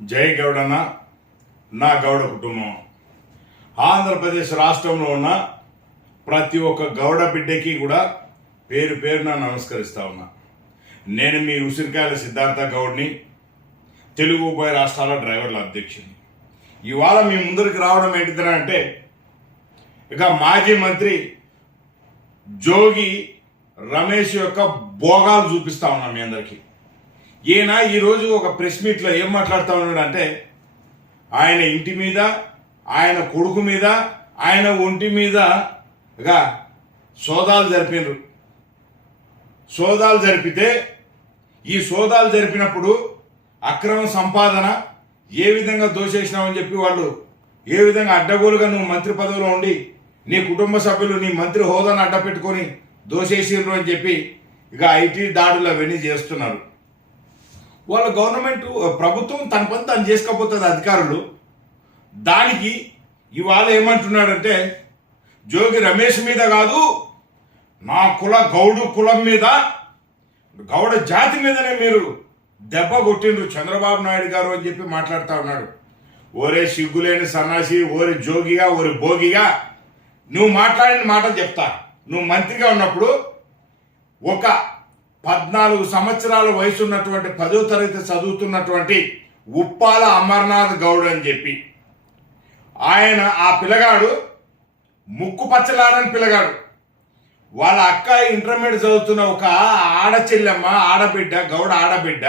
జై గౌడన్న నా గౌడ కుటుంబం. ఆంధ్రప్రదేశ్ రాష్ట్రంలో ఉన్న ప్రతి ఒక్క గౌడ బిడ్డకి కూడా పేరు పేరున నమస్కరిస్తా ఉన్నా. నేను మీ ఉసిరికాయల సిద్ధార్థ గౌడ్ని తెలుగు ఉభయ రాష్ట్రాల డ్రైవర్ల అధ్యక్షుని. ఇవాళ మీ ముందరికి రావడం ఏంటిదని అంటే ఇక మాజీ మంత్రి జోగి రమేష్ యొక్క భోగాలు చూపిస్తా ఉన్నా మీ అందరికీ. ఈయన ఈరోజు ఒక ప్రెస్ మీట్లో ఏం మాట్లాడుతూ ఉన్నాడు అంటే ఆయన ఇంటి మీద ఆయన కొడుకు మీద ఆయన ఒంటి మీద ఇక సోదాలు జరిపినారు. సోదాలు జరిపితే ఈ సోదాలు జరిపినప్పుడు అక్రమ సంపాదన ఏ విధంగా దోషేసినావని చెప్పి వాళ్ళు ఏ విధంగా అడ్డగోలుగా నువ్వు మంత్రి పదవిలో ఉండి నీ కుటుంబ సభ్యులు నీ మంత్రి హోదాను అడ్డపెట్టుకొని దోషేసిర్రు అని చెప్పి ఇక ఐటీ దాడులు అవన్నీ చేస్తున్నారు. వాళ్ళ గవర్నమెంట్ ప్రభుత్వం తన పని తను చేసుకోకపోతుంది అధికారులు. దానికి ఇవాళ ఏమంటున్నాడంటే జోగి రమేష్ మీద కాదు నా కుల గౌడు కులం మీద గౌడ జాతి మీదనే మీరు దెబ్బ కొట్టిండ్రు చంద్రబాబు నాయుడు గారు అని చెప్పి మాట్లాడుతూ ఉన్నాడు. ఓరే సిగ్గులేని సన్నాసి ఓరి జోగిగా ఓరి భోగిగా నువ్వు మాట్లాడిన మాట చెప్తా. నువ్వు మంత్రిగా ఉన్నప్పుడు ఒక పద్నాలుగు సంవత్సరాల వయసు ఉన్నటువంటి పదో తరగతి చదువుతున్నటువంటి ఉప్పాల అమర్నాథ్ గౌడ్ అని చెప్పి. ఆయన ఆ పిల్లగాడు ముక్కు పచ్చలారని పిల్లగాడు. వాళ్ళ అక్క ఇంటర్మీడియట్ చదువుతున్న ఒక ఆడచెల్లెమ్మ ఆడబిడ్డ గౌడ ఆడబిడ్డ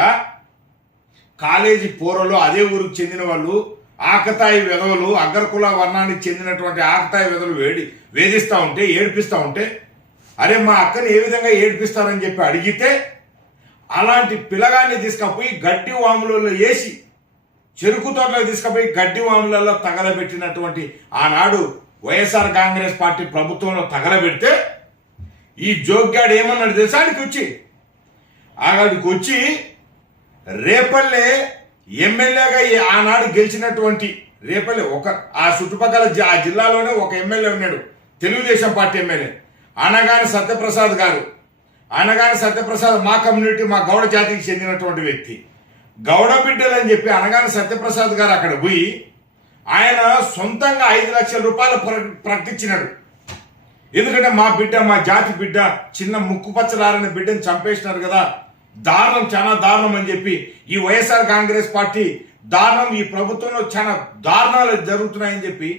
కాలేజీ పూర్వలో అదే ఊరికి చెందిన వాళ్ళు ఆకతాయి విధవలు అగ్రకుల వర్ణానికి చెందినటువంటి ఆకతాయి విధవలు వేడి వేధిస్తూ ఉంటే ఏడిపిస్తూ ఉంటే అరే మా అక్కని ఏ విధంగా ఏడిపిస్తారని చెప్పి అడిగితే అలాంటి పిల్లగాన్ని తీసుకపోయి గడ్డి వాములలో వేసి చెరుకు తోటలో తీసుకుపోయి గడ్డి వాములలో తగలబెట్టినటువంటి ఆనాడు వైఎస్ఆర్ కాంగ్రెస్ పార్టీ ప్రభుత్వంలో తగలబెడితే ఈ జోగ్గాడు ఏమన్నాడు తెలుసా? ఆడికి వచ్చి. ఆడికి వచ్చి రేపల్లె ఎమ్మెల్యేగా ఆనాడు గెలిచినటువంటి రేపల్లె ఒక ఆ చుట్టుపక్కల ఆ జిల్లాలోనే ఒక ఎమ్మెల్యే ఉన్నాడు. Telugu Desam party MLA. అనగాని సత్యప్రసాద్ గారు అనగాని సత్యప్రసాద్ మా కమ్యూనిటీ మా గౌడ జాతికి చెందినటువంటి వ్యక్తి. గౌడ బిడ్డలు అని చెప్పి అనగాని సత్యప్రసాద్ గారు అక్కడ పోయి ఆయన సొంతంగా ఐదు లక్షల రూపాయలు ప్రకటించినాడు. ఎందుకంటే మా బిడ్డ మా జాతి బిడ్డ చిన్న ముక్కు పచ్చలారని బిడ్డని చంపేసినారు కదా. దారుణం చాలా దారుణం అని చెప్పి ఈ వైఎస్ఆర్ కాంగ్రెస్ పార్టీ దారుణం ఈ ప్రభుత్వంలో చాలా దారుణాలు జరుగుతున్నాయని చెప్పి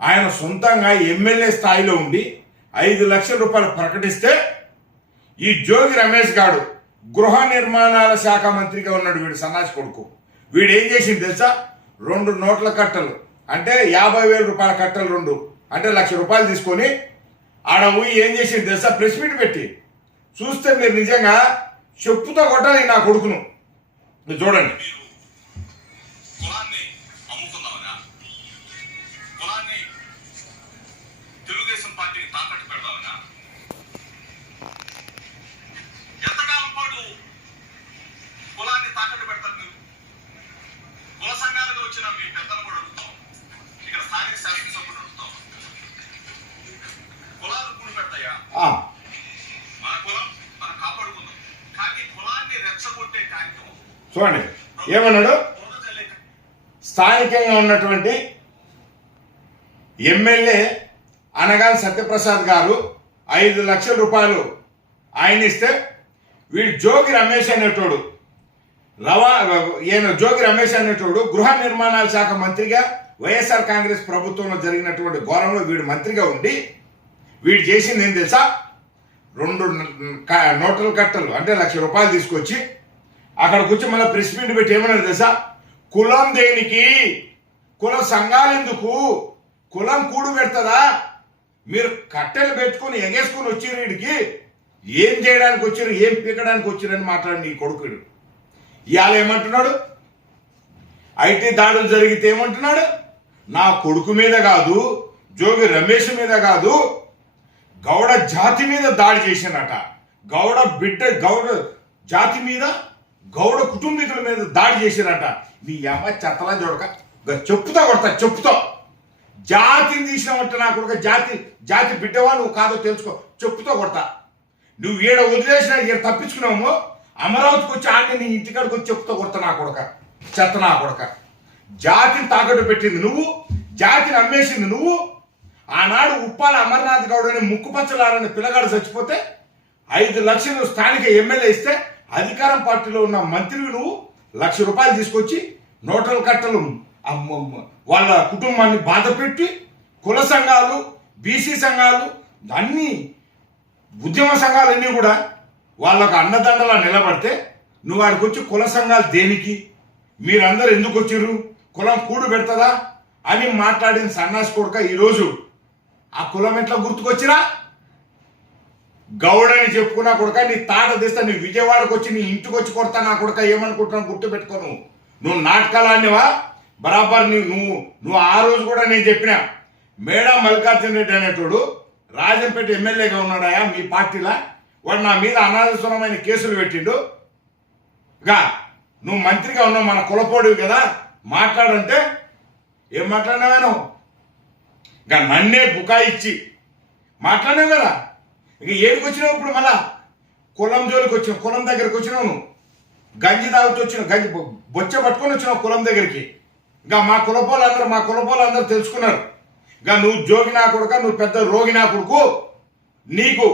ఆయన సొంతంగా ఎమ్మెల్యే స్థాయిలో ఉండి ఐదు లక్షల రూపాయలు ప్రకటిస్తే ఈ జోగి రమేష్ గాడు గృహ నిర్మాణాల శాఖ మంత్రిగా ఉన్నాడు వీడు సన్నాసి కొడుకు. వీడు ఏం చేసింది తెలుసా? రెండు నోట్ల కట్టలు. అంటే యాభై వేల రూపాయల కట్టలు రెండు. అంటే లక్ష రూపాయలు తీసుకొని ఆడ పోయి ఏం చేసింది తెలుసా? ప్రెస్ మీట్ పెట్టి. చూస్తే మీరు నిజంగా చెప్పుతో కొట్టాలి నా కొడుకును. చూడండి. చూడండి ఏమన్నాడు? స్థానికంగా ఉన్నటువంటి ఎమ్మెల్యే అనగా సత్యప్రసాద్ గారు ఐదు లక్షల రూపాయలు ఆయన ఇస్తే వీడు జోగి రమేష్ అనేటోడు రవా ఈయన జోగి రమేష్ అనేటోడు గృహ నిర్మాణాల శాఖ మంత్రిగా వైఎస్ఆర్ కాంగ్రెస్ ప్రభుత్వంలో జరిగినటువంటి ఘోరంలో వీడు మంత్రిగా ఉండి వీడు చేసింది ఏం తెలుసా? రెండు నోటల నోట్ల కట్టలు అంటే లక్ష రూపాయలు తీసుకొచ్చి అక్కడ కూర్చొని మళ్ళీ ప్రెస్ మీట్ పెట్టి ఏమన్నారు తెలుసా? కులం దేనికి? కుల సంఘాలు ఎందుకు? కులం కూడు పెడతదా? మీరు కట్టెలు పెట్టుకొని ఎగేసుకొని వచ్చారు వీడికి. ఏం చేయడానికి వచ్చారు? ఏం పీకడానికి వచ్చారని మాట్లాడి ఈ కొడుకుడు. ఇవాళ ఏమంటున్నాడు? ఐటీ దాడులు జరిగితే ఏమంటున్నాడు? నా కొడుకు మీద కాదు జోగి రమేష్ మీద కాదు గౌడ జాతి మీద దాడి చేసినట గౌడ బిడ్డ గౌడ జాతి మీద గౌడ కుటుంబీకుల మీద దాడి చేశారట. నీ అమ్మ చెత్తలా చూడక చెప్పుతో కొడతా చెప్పుతో. జాతిని తీసినామంటే నా కొడుక జాతి జాతి బిడ్డవా నువ్వు కాదో తెలుసుకో చెప్పుతో కొడతా. నువ్వు ఈడ వదిలేసిన ఈడ తప్పించుకున్నావు అమరావతికి వచ్చి ఆడిని నీ ఇంటికాడికి వచ్చి చెప్పుతో కొడతా నా కొడుక చెత్త నా కొడక. జాతిని తాకట్టు పెట్టింది నువ్వు జాతిని అమ్మేసింది నువ్వు. ఆనాడు ఉప్పాల అమర్నాథ్ గౌడ్ అని ముక్కుపచ్చలారని పిల్లగాడు చచ్చిపోతే ఐదు లక్షలు స్థానిక ఎమ్మెల్యే ఇస్తే అధికారం పార్టీలో ఉన్న మంత్రివి నువ్వు లక్ష రూపాయలు తీసుకొచ్చి నోటల కట్టలు వాళ్ళ కుటుంబాన్ని బాధ పెట్టి కుల సంఘాలు బీసీ సంఘాలు అన్ని ఉద్యమ సంఘాలన్నీ కూడా వాళ్ళకు అన్నదండలా నిలబడితే నువ్వు వాడికి వచ్చి కుల సంఘాలు దేనికి? మీరందరూ ఎందుకు వచ్చిర్రు కులం కూడు పెడతదా అని మాట్లాడిన సన్నాసి కొడుక ఈరోజు ఆ కులం ఎట్లా గుర్తుకొచ్చిరా? గౌడని చెప్పుకున్నా కొడుక నీ తాట తీస్తా నీ విజయవాడకు వచ్చి నీ ఇంటికి వచ్చి కొడతా నా కొడుక ఏమనుకుంటున్నావు గుర్తు పెట్టుకో నువ్వు నువ్వు నాటకాలు బరాబర్ నువ్వు నువ్వు నువ్వు ఆ రోజు కూడా నేను చెప్పిన మేడా మల్లికార్జున రెడ్డి అనేటోడు రాజంపేట ఎమ్మెల్యేగా ఉన్నాడాయా మీ పార్టీలా? వాడు నా మీద అనాదస్వరమైన కేసులు పెట్టిండు. గా నువ్వు మంత్రిగా ఉన్నావు మన కులపోడివి కదా మాట్లాడంటే ఏం మాట్లాడినావా నువ్వు? ఇంకా నన్నే బుకాయిచ్చి మాట్లాడినావు కదా? ఇక ఏడికి వచ్చినావు ఇప్పుడు మళ్ళా? కులం జోలికి వచ్చినావు కులం దగ్గరికి వచ్చినావు నువ్వు. గంజి తాగుతూ వచ్చినావు గంజి బొచ్చ పట్టుకొని వచ్చినావు కులం దగ్గరికి. ఇంకా మా కులపోలు అందరూ మా కులపోలు అందరూ తెలుసుకున్నారు. ఇంకా నువ్వు జోగి నా కొడుక నువ్వు పెద్ద రోగి నా కొడుకు. నీకు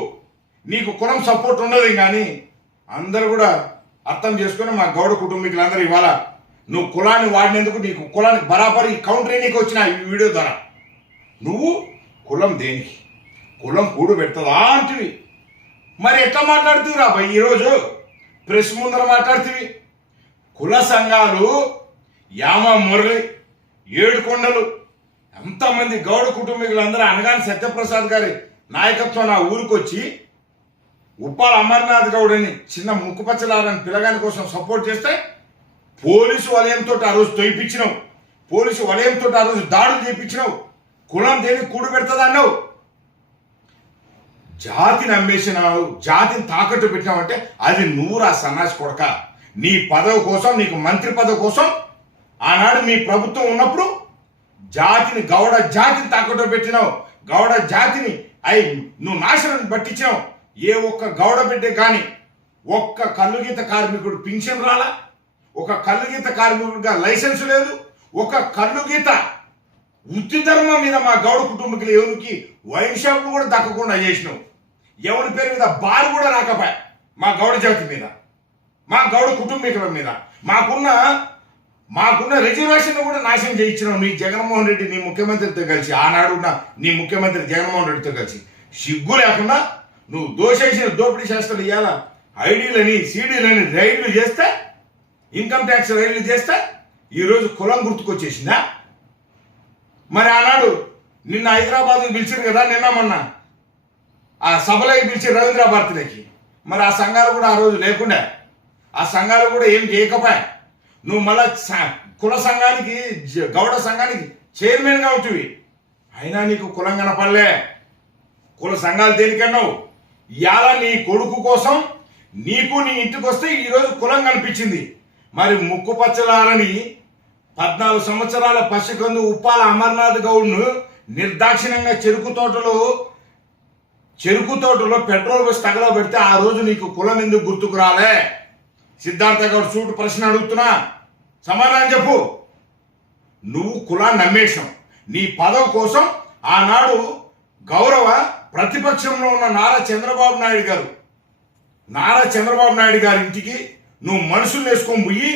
నీకు కులం సపోర్ట్ ఉండదు కానీ అందరు కూడా అర్థం చేసుకుని మా గౌడ కుటుంబీకులందరూ ఇవాళ నువ్వు కులాన్ని వాడినందుకు నీకు కులానికి బరాబరి కౌంటర్ నీకు వచ్చిన ఈ వీడియో ద్వారా. నువ్వు కులం దేనికి? కులం కూడు పెడుతుందా అంటివి. మరి ఎట్లా మాట్లాడుతీవి రా భయ్ ఈరోజు? ప్రెస్ ముందర మాట్లాడుతుంది కుల సంఘాలు యామ మురళి ఏడుకొండలు ఎంతమంది గౌడ కుటుంబీకులందరూ అనగాని సత్యప్రసాద్ గారి నాయకత్వం నా ఊరికి వచ్చి ఉప్పాల అమర్నాథ్ గౌడని అని చిన్న ముక్కుపచ్చలారని పిల్లగాని కోసం సపోర్ట్ చేస్తే పోలీసు వలయంతో ఆ రోజు తొయిపించినావు పోలీసు వలయంతో ఆ రోజు దాడులు చేయించినావు కులం దేనికి కూడు పెడుతుంది అన్నావు జాతిని అమ్మేసినావు జాతిని తాకట్టు పెట్టినావంటే అది నువ్వురా సన్నాసి కొడక. నీ పదవి కోసం నీకు మంత్రి పదవి కోసం ఆనాడు మీ ప్రభుత్వం ఉన్నప్పుడు జాతిని గౌడ జాతిని తాకట్టు పెట్టినావు. గౌడ జాతిని అయి నువ్వు నాశనం పట్టించినావు. ఏ ఒక్క గౌడ బిడ్డ కానీ ఒక్క కల్లుగీత కార్మికుడు పింఛన్ రాలా? ఒక కల్లుగీత కార్మికుడిగా లైసెన్స్ లేదు. ఒక కల్లుగీత వృత్తి ధర్మం మీద మా గౌడ కుటుంబకులు ఎవరికి వైన్ కూడా దక్కకుండా చేసినావు. ఎవరి పేరు మీద బారు కూడా రాకపోయా? మా గౌడ జాతి మీద. మా గౌడ కుటుంబీకుల మీద. మాకున్న మాకున్న రిజర్వేషన్ కూడా నాశనం చేయించినావు. నీ జగన్మోహన్ రెడ్డి నీ ముఖ్యమంత్రితో కలిసి ఆనాడు నీ ముఖ్యమంత్రి జగన్మోహన్ రెడ్డితో కలిసి. సిగ్గు లేకుండా నువ్వు దోషేసిన దోపిడీ శాస్త్రాలు ఇవ్వాల ఐడీలని సీడీలని రైళ్ళు చేస్తే ఇన్కమ్ ట్యాక్స్ రైళ్ళు చేస్తే ఈరోజు కులం గుర్తుకొచ్చేసిందా? మరి ఆనాడు నిన్న హైదరాబాద్కు పిలిచారు కదా నిన్న మొన్న. ఆ సభలోకి పిలిచి రవీంద్ర భారతిలోకి. మరి ఆ సంఘాలు కూడా ఆ రోజు లేకుండా. ఆ సంఘాలు కూడా ఏం చేయకపోయా. నువ్వు మళ్ళా కుల సంఘానికి గౌడ సంఘానికి చైర్మన్గా ఉంటుంది అయినా నీకు కులం కనపడలే. కుల సంఘాలు దేనికన్నావు? ఇవాళ నీ కొడుకు కోసం నీకు నీ ఇంటికి వస్తే ఈరోజు కులం కనిపించింది. మరి ముక్కు పచ్చలారని పద్నాలుగు సంవత్సరాల పసికందు ఉప్పాల అమర్నాథ్ గౌడ్ను నిర్దాక్షిణ్యంగా చెరుకు తోటలో చెరుకు తోటలో పెట్రోల్ బస్ తగలబెడితే ఆ రోజు నీకు కులం ఎందుకు గుర్తుకు రాలే? సిద్ధార్థ గౌడ్ సూటు ప్రశ్న అడుగుతున్నా. సమాధానం చెప్పు. నువ్వు కులాన్ని నమ్మేశావు నీ పదవి కోసం ఆనాడు గౌరవ ప్రతిపక్షంలో ఉన్న నారా చంద్రబాబు నాయుడు గారు నారా చంద్రబాబు నాయుడు గారి ఇంటికి నువ్వు మనుషులు వేసుకొని పోయి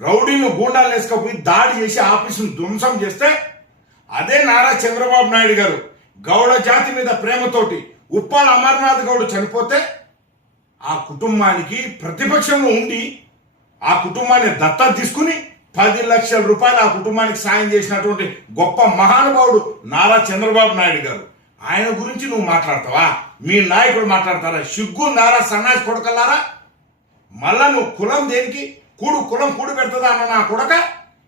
రౌడీలు గూండాలు వేసుకొని దాడి చేసి ఆఫీసును ధ్వంసం చేస్తే అదే నారా చంద్రబాబు నాయుడు గారు గౌడ జాతి మీద ప్రేమతోటి ఉప్పాల అమర్నాథ్ గౌడ్ చనిపోతే ఆ కుటుంబానికి ప్రతిపక్షంలో ఉండి ఆ కుటుంబాన్ని దత్తత తీసుకుని పది లక్షల రూపాయలు ఆ కుటుంబానికి సాయం చేసినటువంటి గొప్ప మహానుభావుడు నారా చంద్రబాబు నాయుడు గారు. ఆయన గురించి నువ్వు మాట్లాడతావా? మీ నాయకుడు మాట్లాడతారా? సిగ్గు నారా సన్నాసి కొడకల్లారా? మళ్ళా నువ్వు కులం దేనికి? కూడు కులం కూడు పెడుతుందా అన్న నా కొడక?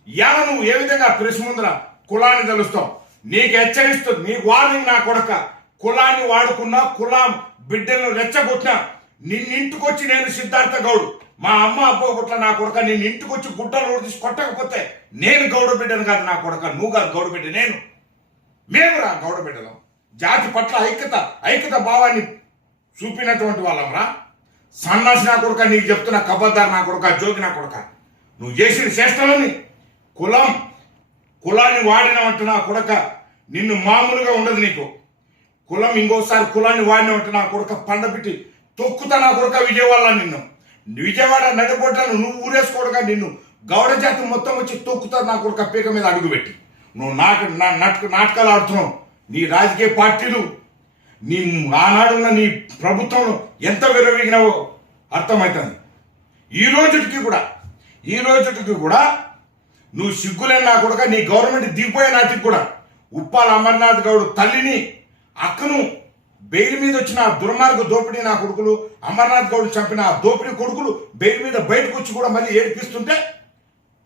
ఇవాళ నువ్వు ఏ విధంగా ప్రెస్ ముందర కులాన్ని తెలుస్తావు? నీకు హెచ్చరిస్తుంది నీకు వార్నింగ్ నా కొడక. కులాన్ని వాడుకున్నా కులం బిడ్డలను రెచ్చగొట్టినా నిన్నింటికొచ్చి నేను సిద్ధార్థ గౌడ్. మా అమ్మ అబ్బో గుట్ల నా కొడక నిన్ను ఇంటికొచ్చి గుడ్డలు తీసి కొట్టకపోతే నేను గౌడ బిడ్డను కాదు నా కొడక నువ్వు కాదు గౌడ బిడ్డ నేను. మేము రా గౌడ బిడ్డలం. జాతి పట్ల ఐక్యత ఐక్యత భావాన్ని చూపినటువంటి వాళ్ళం రా. సన్నాసి నా కొడుక నీకు చెప్తున్నా కబద్దార్ నా కొడుక జోగి నా కొడుక. నువ్వు చేసిన చేష్టలని కులం కులాన్ని వాడినవంట నా కొడక. నిన్ను మామూలుగా ఉండదు నీకు. కులం ఇంకోసారి కులాన్ని వాడినవంట నా కొడక పండబెట్టి తొక్కుతా నా కొడుక విజయవాడ నిన్ను. విజయవాడ నడిపోటాను నువ్వు ఊరేసుకోడగా నిన్ను గౌడ జాతి మొత్తం వచ్చి తొక్కుతా నా కొడుక పీక మీద అడుగుపెట్టి. నువ్వు నాట నా- నాటక నాటకాలు ఆడుతున్నావు. నీ రాజకీయ పార్టీలు నీ ఆనాడున్న నీ ప్రభుత్వం ఎంత విరవీగినావో అర్థమవుతుంది. ఈ రోజుకి కూడా ఈ రోజుకి కూడా నువ్వు సిగ్గులేని నా కొడుక నీ గవర్నమెంట్ దిగిపోయే నాటికి కూడా ఉప్పాల అమర్నాథ్ గౌడ్ తల్లిని అక్కను బెయిల్ మీద వచ్చిన దుర్మార్గ దోపిడీ నా కొడుకులు అమర్నాథ్ గౌడ్ చంపిన ఆ దోపిడీ కొడుకులు బెయిల్ మీద బయటకు వచ్చి కూడా మళ్ళీ ఏడిపిస్తుంటే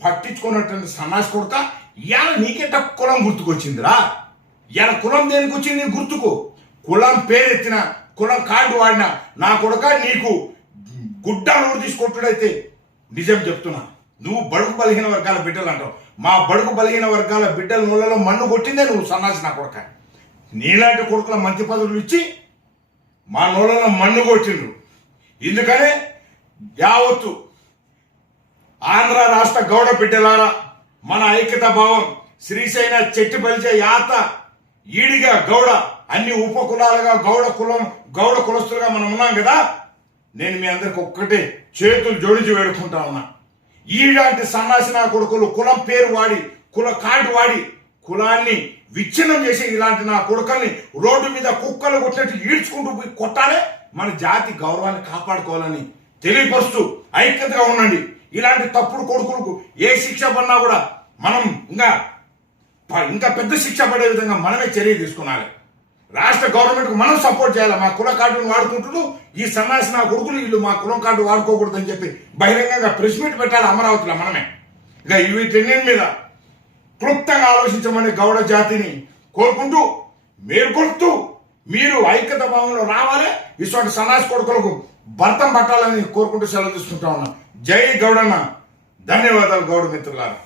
పట్టించుకున్నటువంటి సన్నాసి కొడుక ఇవాళ నీకేట కులం గుర్తుకొచ్చిందిరా. ఇవాళ కులం దేనికి వచ్చింది నీ గుర్తుకు? కులం పేరెత్తిన కులం కార్డు వాడిన నా కొడుక నీకు గుడ్డ నోరు తీసుకొట్టుడైతే నిజం చెప్తున్నా. నువ్వు బడుగు బలహీన వర్గాల బిడ్డలు అంటావు మా బడుగు బలహీన వర్గాల బిడ్డల నూళ్ళలో మన్ను కొట్టిందే నువ్వు సన్నాసి నా కొడుక. నీలాంటి కొడుకుల మంత్రి పదవులు ఇచ్చి మా నూళ్ళలో మన్ను కొట్టిండ్రు ఎందుకనే యావత్తు ఆంధ్ర రాష్ట్ర గౌడ బిడ్డలారా మన ఐక్యత భావం శ్రీశైన చెట్టు పలిచే యాత ఈడిగా గౌడ అన్ని ఉప కులాలుగా గౌడ కులం గౌడ కులస్తులుగా మనం ఉన్నాం కదా నేను మీ అందరికి ఒక్కటే చేతులు జోడించి వేడుకుంటా ఉన్నా. ఈలాంటి సన్నాసిన కొడుకులు కులం పేరు వాడి కుల కార్డు వాడి కులాన్ని విచ్ఛిన్నం చేసి ఇలాంటి నా కొడుకల్ని రోడ్డు మీద కుక్కలు కొట్టినట్టు ఈడ్చుకుంటూ పోయి కొట్టాలే? మన జాతి గౌరవాన్ని కాపాడుకోవాలని తెలియపరుస్తూ ఐక్యతగా ఉండండి. ఇలాంటి తప్పుడు కొడుకులకు ఏ శిక్ష పడినా కూడా మనం ఇంకా ఇంకా పెద్ద శిక్ష పడే విధంగా మనమే చర్య తీసుకున్నాలి. రాష్ట్ర గవర్నమెంట్కు మనం సపోర్ట్ చేయాలి? మా కుల కార్డును వాడుకుంటూ ఈ సన్నాసి నా కొడుకులు వీళ్ళు మా కులం కార్డు వాడుకోకూడదని చెప్పి బహిరంగంగా ప్రెస్ మీట్ పెట్టాలి అమరావతిలో మనమే? ఇక వీటన్నిటి మీద క్లుప్తంగా ఆలోచించమని గౌడ జాతిని కోరుకుంటూ మేల్కొల్పుతూ మీరు ఐక్యత భావంలో రావాలి. ఇటువంటి సన్నాసి కొడుకులకు భర్తం పట్టాలని కోరుకుంటూ సెలవు తీసుకుంటా ఉన్నా. జై గౌడన్న. ధన్యవాదాలు గౌడ మిత్రులారా.